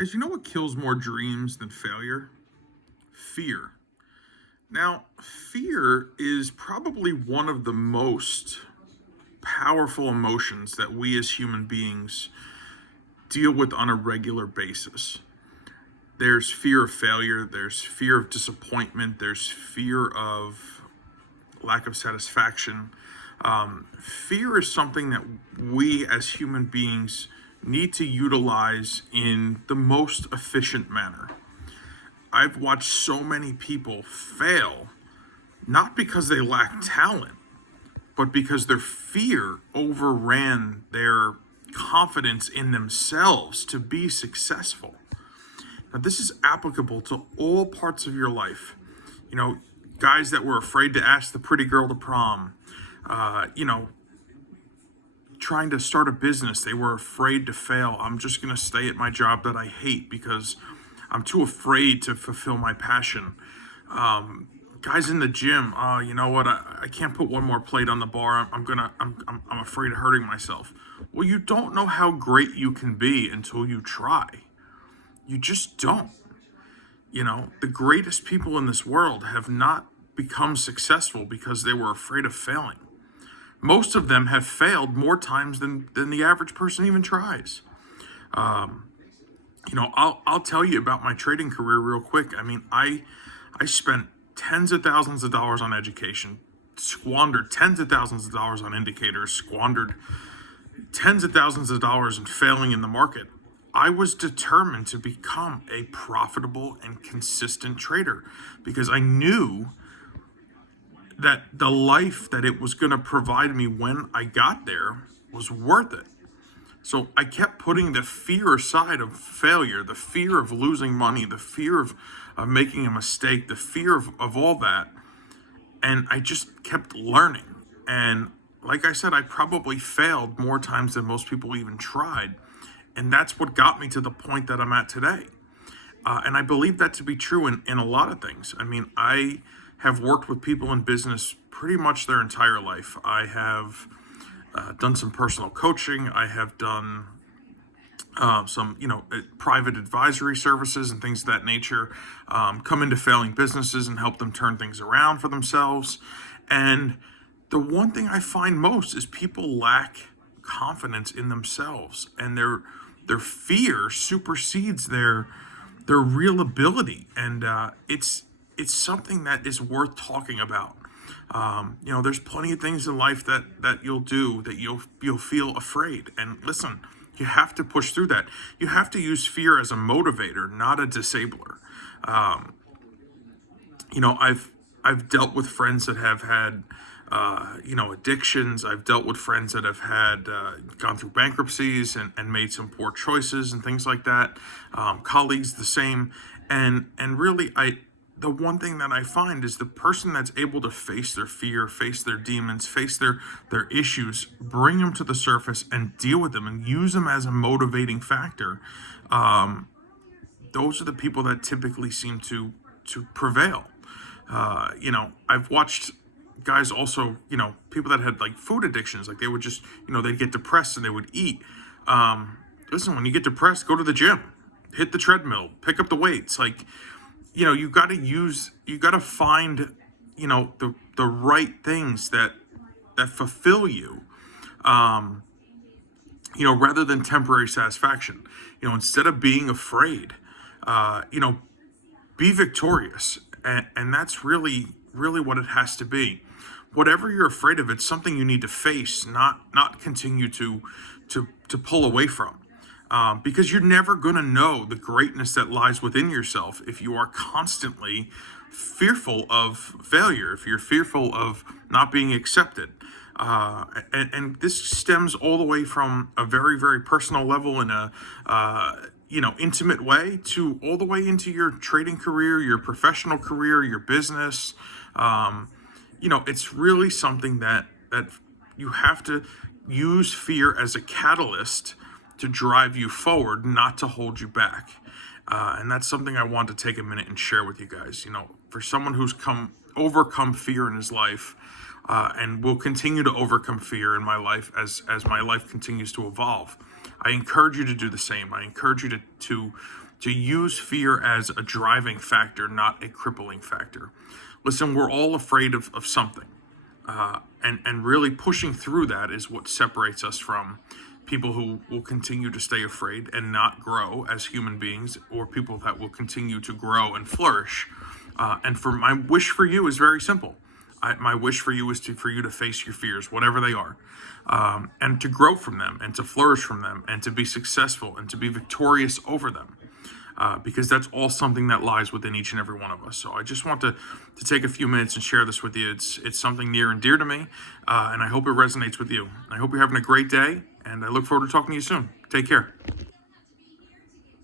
Guys, you know what kills more dreams than failure? Fear. Now, fear is probably one of the most powerful emotions that we as human beings deal with on a regular basis. There's fear of failure, there's fear of disappointment, there's fear of lack of satisfaction. Fear is something that we as human beings need to utilize in the most efficient manner. I've watched so many people fail, not because they lack talent, but because their fear overran their confidence in themselves to be successful. Now, this is applicable to all parts of your life. You know, guys that were afraid to ask the pretty girl to prom, trying to start a business, they were afraid to fail. I'm just going to stay at my job that I hate because I'm too afraid to fulfill my passion. Guys in the gym, you know what? I can't put one more plate on the bar. I'm afraid of hurting myself. Well, you don't know how great you can be until you try. You just don't. You know, the greatest people in this world have not become successful because they were afraid of failing. Most of them have failed more times than the average person even tries. I'll tell you about my trading career real quick. I mean, I spent tens of thousands of dollars on education, squandered tens of thousands of dollars on indicators, squandered tens of thousands of dollars in failing in the market. I was determined to become a profitable and consistent trader because I knew that the life that it was going to provide me when I got there was worth it. So I kept putting the fear aside of failure, the fear of losing money, the fear of making a mistake, the fear of all that. And I just kept learning. And like I said, I probably failed more times than most people even tried. And that's what got me to the point that I'm at today. And I believe that to be true in a lot of things. I mean, I have worked with people in business pretty much their entire life. I have done some personal coaching. I have done some, private advisory services and things of that nature. Come into failing businesses and help them turn things around for themselves. And the one thing I find most is people lack confidence in themselves, and their fear supersedes their real ability. And it's something that is worth talking about. There's plenty of things in life that you'll do that you'll feel afraid. And listen, you have to push through that. You have to use fear as a motivator, not a disabler. I've dealt with friends that have had addictions. I've dealt with friends that have had gone through bankruptcies and made some poor choices and things like that. Colleagues, the same. And really, the one thing that I find is the person that's able to face their fear, face their demons, face their issues, bring them to the surface and deal with them and use them as a motivating factor. Those are the people that typically seem to prevail. I've watched guys also, people that had like food addictions, like they would just, they'd get depressed and they would eat. Listen, when you get depressed, go to the gym, hit the treadmill, pick up the weights. Like, you got to find, the right things that fulfill you, rather than temporary satisfaction. Instead of being afraid, be victorious. And that's really what it has to be. Whatever you're afraid of, it's something you need to face, not continue to pull away from. Because you're never going to know the greatness that lies within yourself if you are constantly fearful of failure, if you're fearful of not being accepted. And this stems all the way from a very, very personal level in a intimate way to all the way into your trading career, your professional career, your business. It's really something that you have to use fear as a catalyst to drive you forward, not to hold you back. And that's something I want to take a minute and share with you guys. For someone who's overcome fear in his life, and will continue to overcome fear in my life as my life continues to evolve. I encourage you to do the same. I encourage you to use fear as a driving factor, not a crippling factor. Listen, we're all afraid of something. And really pushing through that is what separates us from people who will continue to stay afraid and not grow as human beings, or people that will continue to grow and flourish. And for my wish for you is very simple. My wish for you is for you to face your fears, whatever they are, and to grow from them, and to flourish from them, and to be successful, and to be victorious over them. Because that's all something that lies within each and every one of us. So I just want to take a few minutes and share this with you. It's something near and dear to me, and I hope it resonates with you. I hope you're having a great day, and I look forward to talking to you soon. Take care.